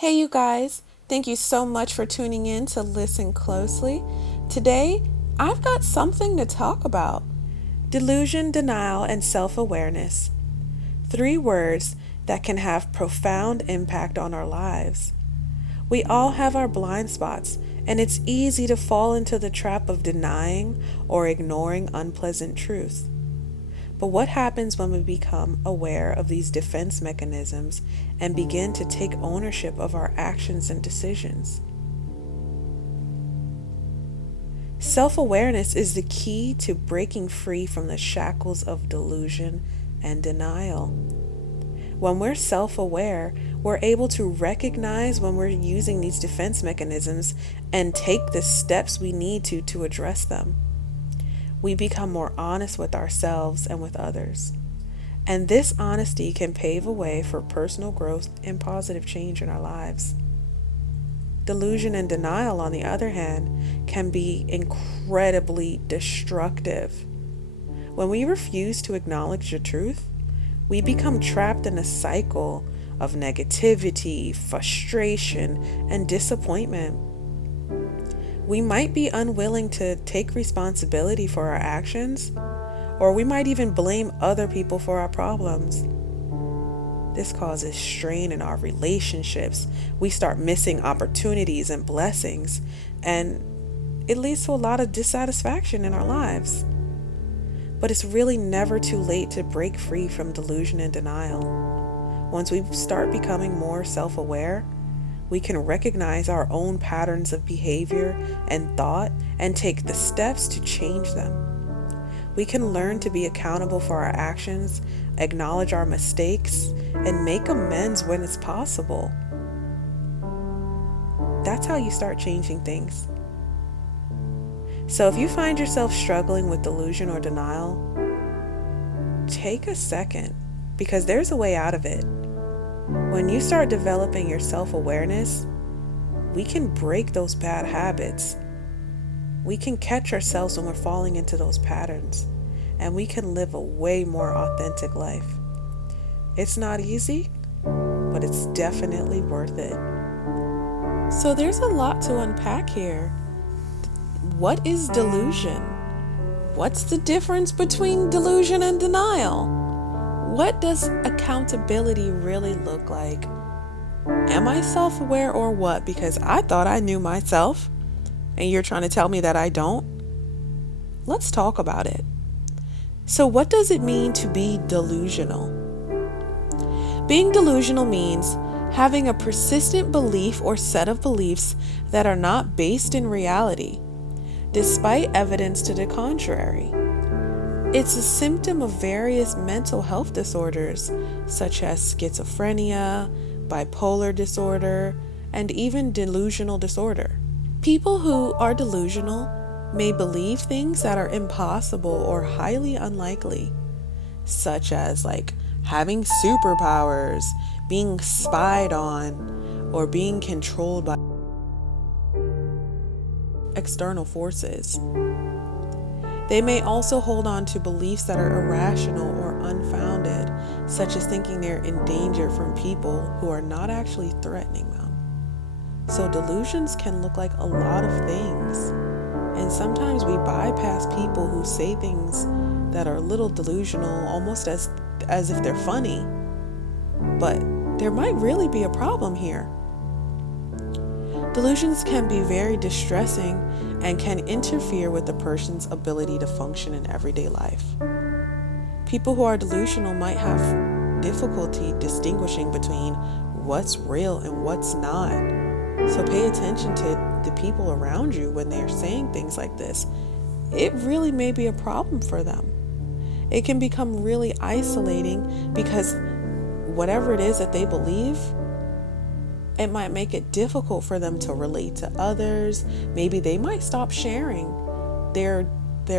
Hey, you guys. Thank you so much for tuning in to listen closely. Today, I've got something to talk about: delusion, denial, and self awareness. Three words that can have profound impact on our lives. We all have our blind spots, and it's easy to fall into the trap of denying or ignoring unpleasant truths. But what happens when we become aware of these defense mechanisms and begin to take ownership of our actions and decisions? Self awareness is the key to breaking free from the shackles of delusion and denial. When we're self aware, we're able to recognize when we're using these defense mechanisms and take the steps we need to address them. We become more honest with ourselves and with others. And this honesty can pave a way for personal growth and positive change in our lives. Delusion and denial, on the other hand, can be incredibly destructive. When we refuse to acknowledge the truth, we become trapped in a cycle of negativity, frustration, and disappointment. We might be unwilling to take responsibility for our actions, or we might even blame other people for our problems. This causes strain in our relationships. We start missing opportunities and blessings, and it leads to a lot of dissatisfaction in our lives. But it's really never too late to break free from delusion and denial. Once we start becoming more self-aware, we can recognize our own patterns of behavior and thought and take the steps to change them. We can learn to be accountable for our actions, acknowledge our mistakes, and make amends when it's possible. That's how you start changing things. So if you find yourself struggling with delusion or denial, take a second, because there's a way out of it. When you start developing your self-awareness, we can break those bad habits. We can catch ourselves when we're falling into those patterns, and we can live a way more authentic life. It's not easy, but it's definitely worth it. So there's a lot to unpack here. What is delusion? What's the difference between delusion and denial? What does accountability really look like? Am I self-aware or what? Because I thought I knew myself, and you're trying to tell me that I don't? Let's talk about it. So what does it mean to be delusional? Being delusional means having a persistent belief or set of beliefs that are not based in reality, despite evidence to the contrary. It's a symptom of various mental health disorders, such as schizophrenia, bipolar disorder, and even delusional disorder. People who are delusional may believe things that are impossible or highly unlikely, such as having superpowers, being spied on, or being controlled by external forces. They may also hold on to beliefs that are irrational or unfounded, such as thinking they're in danger from people who are not actually threatening them. So delusions can look like a lot of things, and sometimes we bypass people who say things that are a little delusional, almost as if they're funny, but there might really be a problem here. Delusions can be very distressing and can interfere with a person's ability to function in everyday life. People who are delusional might have difficulty distinguishing between what's real and what's not. So pay attention to the people around you when they're saying things like this. It really may be a problem for them. It can become really isolating because whatever it is that they believe, it might make it difficult for them to relate to others. Maybe they might stop sharing their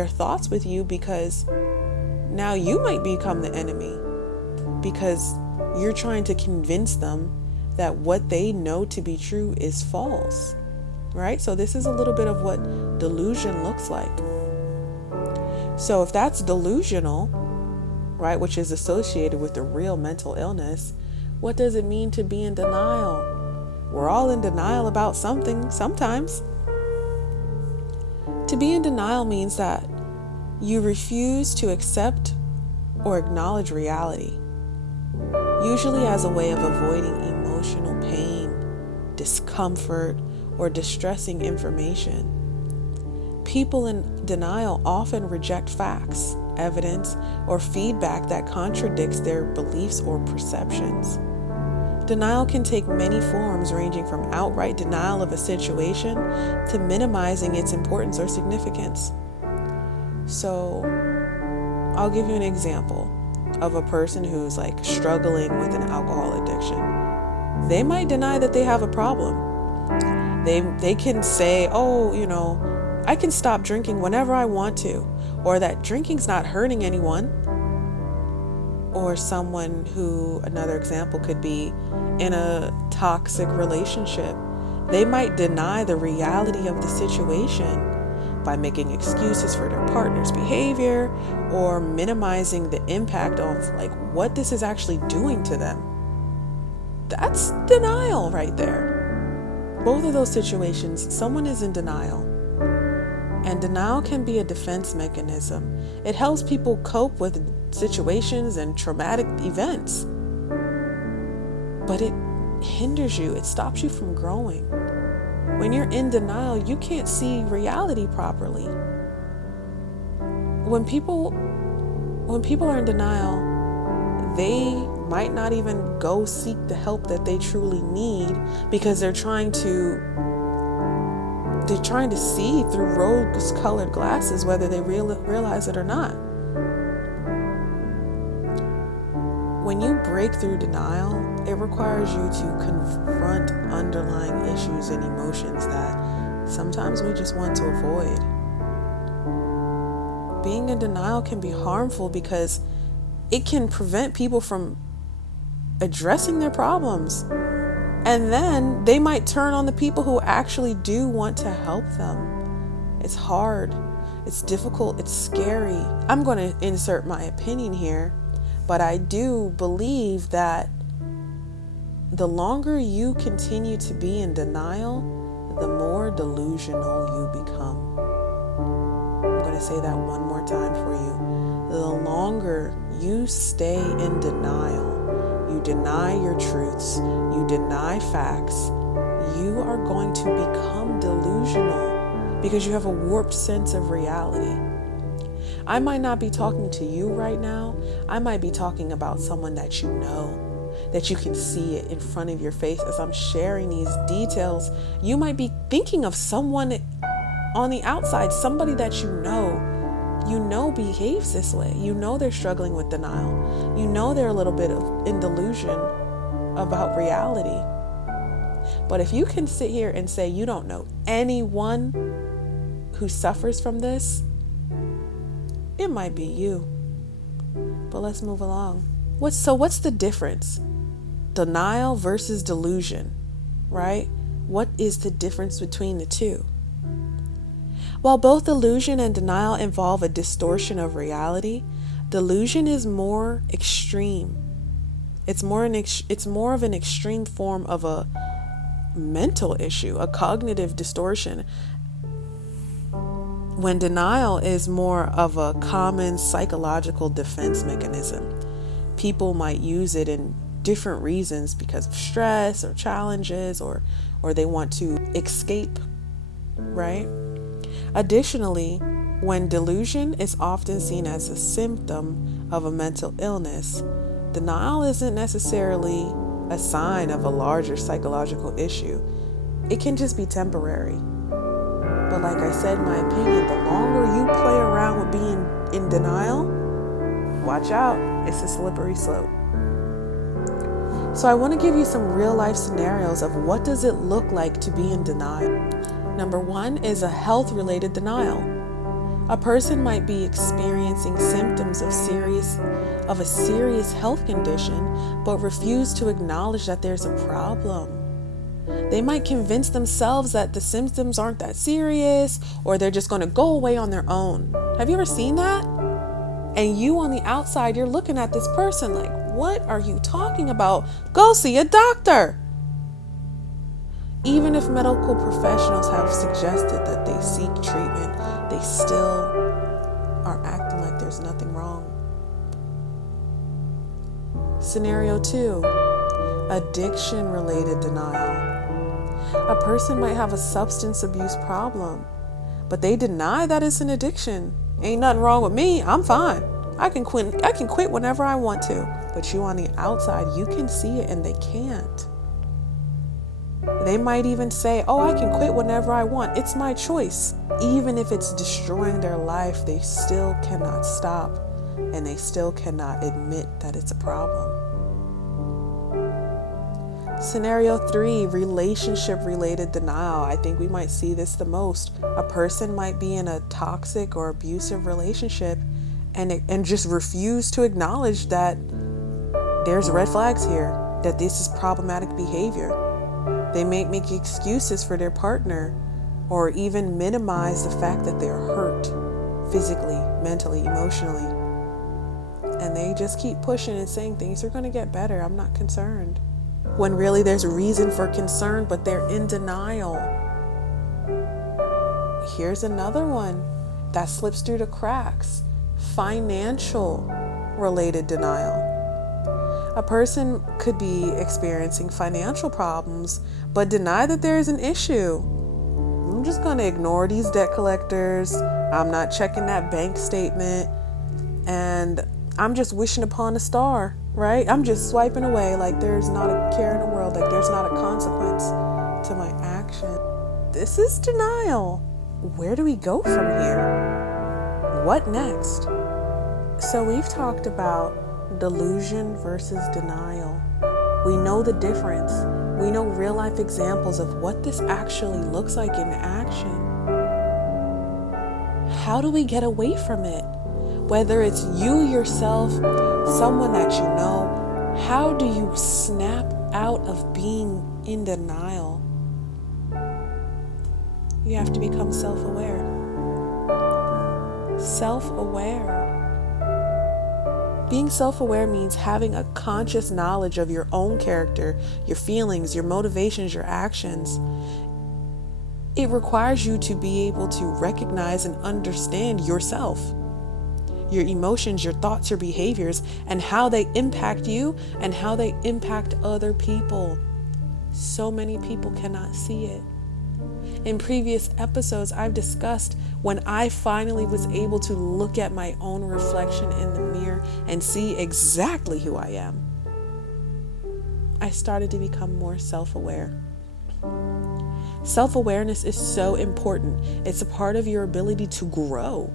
thoughts with you because now you might become the enemy because you're trying to convince them that what they know to be true is false, right? So this is a little bit of what delusion looks like. So if that's delusional, right, which is associated with the real mental illness, what does it mean to be in denial? We're all in denial about something sometimes. To be in denial means that you refuse to accept or acknowledge reality, usually as a way of avoiding emotional pain, discomfort, or distressing information. People in denial often reject facts, evidence, or feedback that contradicts their beliefs or perceptions. Denial can take many forms, ranging from outright denial of a situation to minimizing its importance or significance. So, I'll give you an example of a person who's like struggling with an alcohol addiction. They might deny that they have a problem. They can say, oh, I can stop drinking whenever I want to, or that drinking's not hurting anyone. Or someone who, another example could be in a toxic relationship. They might deny the reality of the situation by making excuses for their partner's behavior or minimizing the impact of like what this is actually doing to them. That's denial right there. Both of those situations, someone is in denial. And denial can be a defense mechanism. It helps people cope with situations and traumatic events. But it hinders you. It stops you from growing. When you're in denial, you can't see reality properly. When people are in denial, they might not even go seek the help that they truly need because they're trying to see through rose-colored glasses, whether they realize it or not. When you break through denial, it requires you to confront underlying issues and emotions that sometimes we just want to avoid. Being in denial can be harmful because it can prevent people from addressing their problems. And then they might turn on the people who actually do want to help them. It's hard. It's difficult. It's scary. I'm going to insert my opinion here, but I do believe that the longer you continue to be in denial, the more delusional you become. I'm going to say that one more time for you. The longer you stay in denial, you deny your truths, you deny facts, you are going to become delusional because you have a warped sense of reality. I might not be talking to you right now. I might be talking about someone that you know, that you can see it in front of your face as I'm sharing these details. You might be thinking of someone on the outside, somebody that you know behaves this way. You know they're struggling with denial. You know they're a little bit in delusion about reality. But if you can sit here and say you don't know anyone who suffers from this, it might be you. But let's move along. What's the difference? Denial versus delusion, right? What is the difference between the two? While both delusion and denial involve a distortion of reality, delusion is more extreme. It's more of an extreme form of a mental issue, a cognitive distortion, when denial is more of a common psychological defense mechanism. People might use it in different reasons because of stress or challenges, or they want to escape, right? Additionally, when delusion is often seen as a symptom of a mental illness, denial isn't necessarily a sign of a larger psychological issue. It can just be temporary. But like I said, in my opinion, the longer you play around with being in denial, watch out, it's a slippery slope. So I want to give you some real life scenarios of what does it look like to be in denial. Number one is a health-related denial. A person might be experiencing symptoms of a serious health condition, but refuse to acknowledge that there's a problem. They might convince themselves that the symptoms aren't that serious, or they're just going to go away on their own. Have you ever seen that? And you on the outside, you're looking at this person like, what are you talking about? Go see a doctor. Even if medical professionals have suggested that they seek treatment, they still are acting like there's nothing wrong. Scenario 2, addiction-related denial. A person might have a substance abuse problem, but they deny that it's an addiction. Ain't nothing wrong with me. I'm fine. I can quit whenever I want to. But you on the outside, you can see it and they can't. They might even say, oh, I can quit whenever I want. It's my choice. Even if it's destroying their life, they still cannot stop and they still cannot admit that it's a problem. Scenario 3, relationship-related denial. I think we might see this the most. A person might be in a toxic or abusive relationship and just refuse to acknowledge that there's red flags here, that this is problematic behavior. They may make excuses for their partner or even minimize the fact that they're hurt physically, mentally, emotionally. And they just keep pushing and saying things are going to get better. I'm not concerned. When really there's a reason for concern, but they're in denial. Here's another one that slips through the cracks. Financial related denial. A person could be experiencing financial problems, but deny that there is an issue. I'm just going to ignore these debt collectors. I'm not checking that bank statement. And I'm just wishing upon a star, right? I'm just swiping away like there's not a care in the world, like there's not a consequence to my action. This is denial. Where do we go from here? What next? So we've talked about delusion versus denial. We know the difference. We know real life examples of what this actually looks like in action. How do we get away from it? Whether it's you yourself, someone that you know, how do you snap out of being in denial? You have to become self-aware. Self-aware. Being self-aware means having a conscious knowledge of your own character, your feelings, your motivations, your actions. It requires you to be able to recognize and understand yourself, your emotions, your thoughts, your behaviors, and how they impact you and how they impact other people. So many people cannot see it. In previous episodes, I've discussed when I finally was able to look at my own reflection in the mirror and see exactly who I am. I started to become more self-aware. Self-awareness is so important. It's a part of your ability to grow.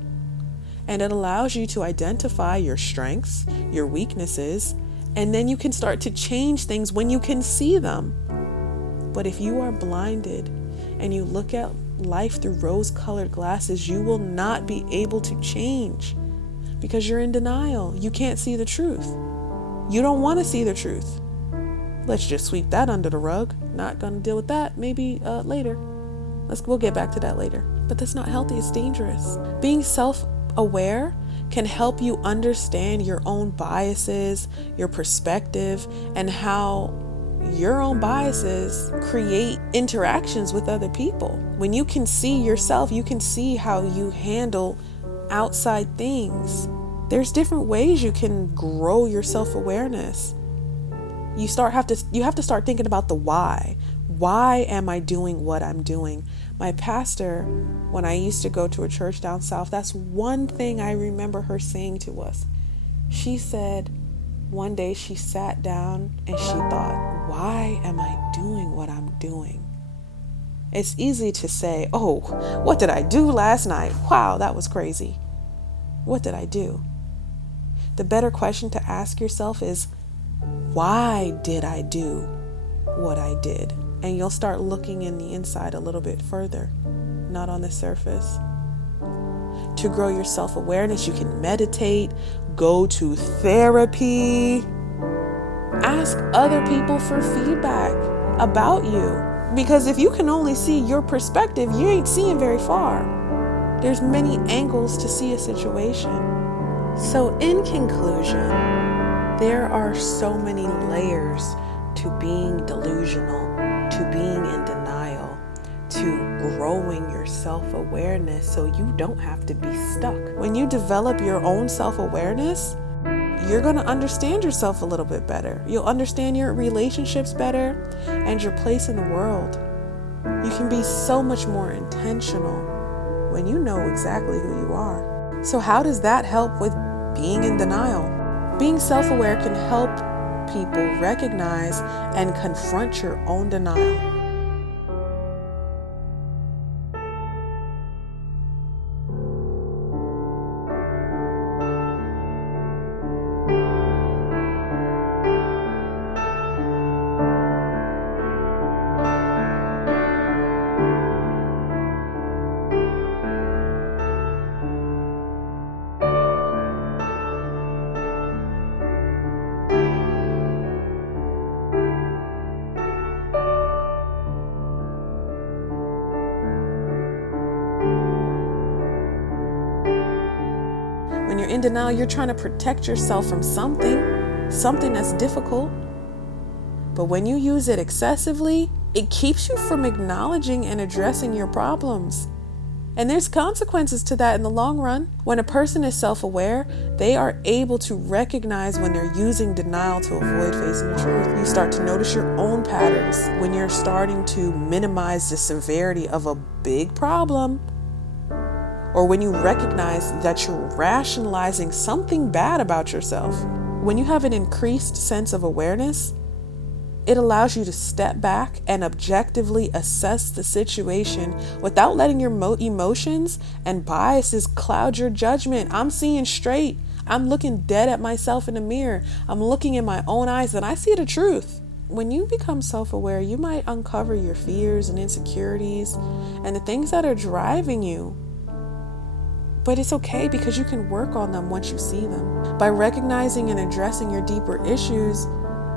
And it allows you to identify your strengths, your weaknesses, and then you can start to change things when you can see them. But if you are blinded and you look at life through rose-colored glasses, you will not be able to change because you're in denial. You can't see the truth. You don't want to see the truth. Let's just sweep that under the rug. Not going to deal with that. Maybe later. We'll get back to that later. But that's not healthy. It's dangerous. Being self-aware can help you understand your own biases, your perspective, and how your own biases create interactions with other people. When you can see yourself, you can see how you handle outside things. There's different ways you can grow your self-awareness. You have to start thinking about the why. Why am I doing what I'm doing? My pastor, when I used to go to a church down south, that's one thing I remember her saying to us. She said, one day she sat down and she thought, why am I doing what I'm doing? It's easy to say, oh, what did I do last night? Wow, that was crazy. What did I do? The better question to ask yourself is, why did I do what I did? And you'll start looking in the inside a little bit further, not on the surface. To grow your self-awareness, you can meditate, go to therapy, ask other people for feedback about you. Because if you can only see your perspective, you ain't seeing very far. There's many angles to see a situation. So in conclusion, there are so many layers to being delusional, to being in denial. growing your self-awareness so you don't have to be stuck. When you develop your own self-awareness, you're going to understand yourself a little bit better. You'll understand your relationships better and your place in the world. You can be so much more intentional when you know exactly who you are. So how does that help with being in denial? Being self-aware can help people recognize and confront your own denial. When you're in denial, you're trying to protect yourself from something that's difficult. But when you use it excessively, it keeps you from acknowledging and addressing your problems. And there's consequences to that in the long run. When a person is self-aware, they are able to recognize when they're using denial to avoid facing the truth. You start to notice your own patterns when you're starting to minimize the severity of a big problem, or when you recognize that you're rationalizing something bad about yourself. When you have an increased sense of awareness, it allows you to step back and objectively assess the situation without letting your emotions and biases cloud your judgment. I'm seeing straight. I'm looking dead at myself in the mirror. I'm looking in my own eyes and I see the truth. When you become self-aware, you might uncover your fears and insecurities and the things that are driving you. But it's okay because you can work on them once you see them. By recognizing and addressing your deeper issues,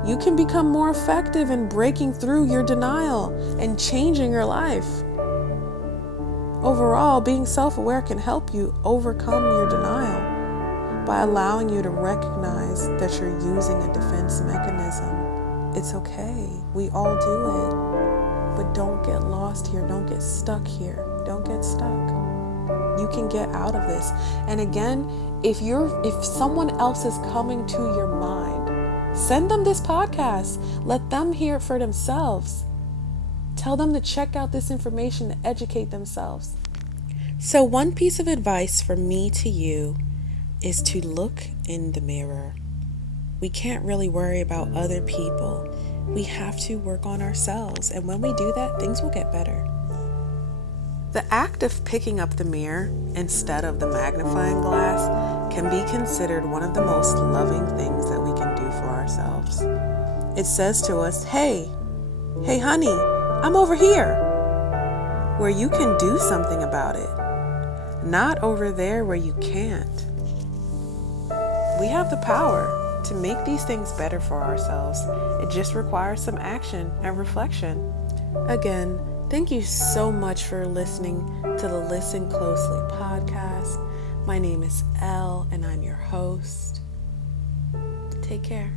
you can become more effective in breaking through your denial and changing your life. Overall, being self-aware can help you overcome your denial by allowing you to recognize that you're using a defense mechanism. It's okay. We all do it. But don't get lost here. Don't get stuck here. Don't get stuck. You can get out of this. And again, if someone else is coming to your mind, send them this podcast. Let them hear it for themselves. Tell them to check out this information to educate themselves. So one piece of advice from me to you is to look in the mirror. We can't really worry about other people. We have to work on ourselves. And when we do that, things will get better. The act of picking up the mirror instead of the magnifying glass can be considered one of the most loving things that we can do for ourselves. It says to us, hey honey, I'm over here, where you can do something about it, not over there where you can't. We have the power to make these things better for ourselves. It just requires some action and reflection. Again, thank you so much for listening to the Listen Closely podcast. My name is Elle, and I'm your host. Take care.